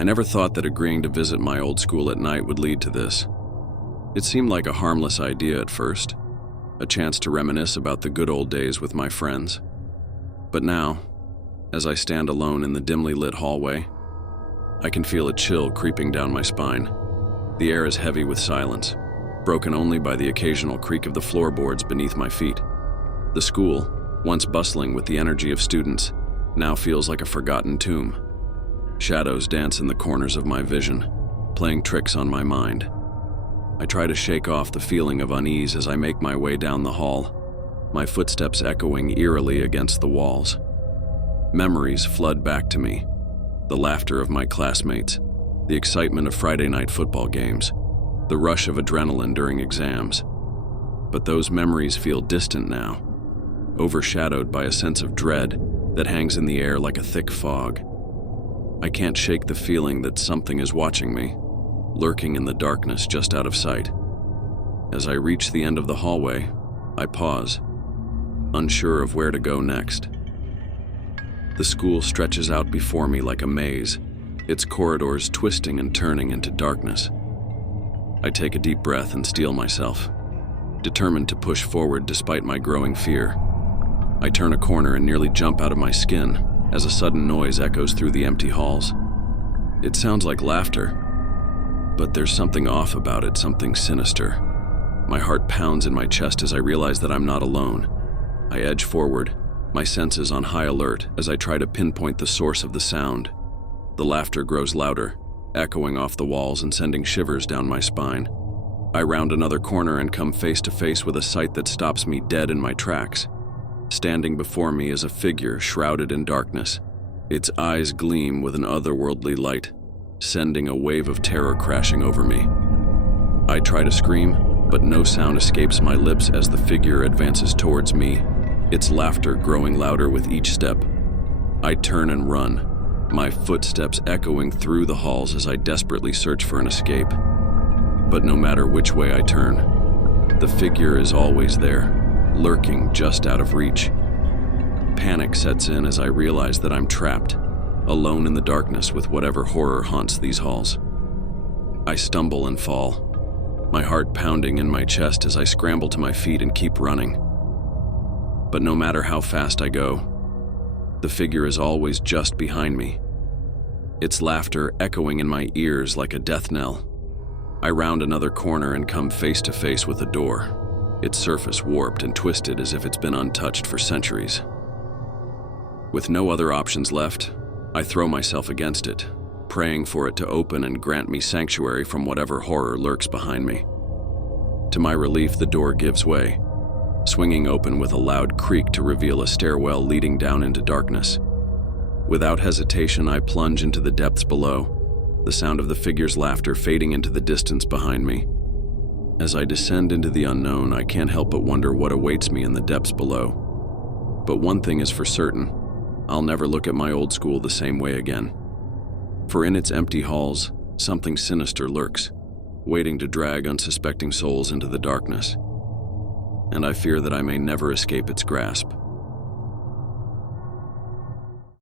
I never thought that agreeing to visit my old school at night would lead to this. It seemed like a harmless idea at first, a chance to reminisce about the good old days with my friends. But now, as I stand alone in the dimly lit hallway, I can feel a chill creeping down my spine. The air is heavy with silence, broken only by the occasional creak of the floorboards beneath my feet. The school, once bustling with the energy of students, now feels like a forgotten tomb. Shadows dance in the corners of my vision, playing tricks on my mind. I try to shake off the feeling of unease as I make my way down the hall, my footsteps echoing eerily against the walls. Memories flood back to me, the laughter of my classmates, the excitement of Friday night football games, the rush of adrenaline during exams. But those memories feel distant now, overshadowed by a sense of dread that hangs in the air like a thick fog. I can't shake the feeling that something is watching me, lurking in the darkness just out of sight. As I reach the end of the hallway, I pause, unsure of where to go next. The school stretches out before me like a maze, its corridors twisting and turning into darkness. I take a deep breath and steel myself, determined to push forward despite my growing fear. I turn a corner and nearly jump out of my skin as a sudden noise echoes through the empty halls. It sounds like laughter, but there's something off about it, something sinister. My heart pounds in my chest as I realize that I'm not alone. I edge forward, my senses on high alert as I try to pinpoint the source of the sound. The laughter grows louder, echoing off the walls and sending shivers down my spine. I round another corner and come face to face with a sight that stops me dead in my tracks. Standing before me is a figure shrouded in darkness. Its eyes gleam with an otherworldly light, sending a wave of terror crashing over me. I try to scream, but no sound escapes my lips as the figure advances towards me, its laughter growing louder with each step. I turn and run, my footsteps echoing through the halls as I desperately search for an escape. But no matter which way I turn, the figure is always there, lurking just out of reach. Panic sets in as I realize that I'm trapped, alone in the darkness with whatever horror haunts these halls. I stumble and fall, my heart pounding in my chest as I scramble to my feet and keep running. But no matter how fast I go, the figure is always just behind me, its laughter echoing in my ears like a death knell. I round another corner and come face to face with a door, its surface warped and twisted as if it's been untouched for centuries. With no other options left, I throw myself against it, praying for it to open and grant me sanctuary from whatever horror lurks behind me. To my relief, the door gives way, swinging open with a loud creak to reveal a stairwell leading down into darkness. Without hesitation, I plunge into the depths below, the sound of the figure's laughter fading into the distance behind me. As I descend into the unknown, I can't help but wonder what awaits me in the depths below. But one thing is for certain, I'll never look at my old school the same way again. For in its empty halls, something sinister lurks, waiting to drag unsuspecting souls into the darkness. And I fear that I may never escape its grasp.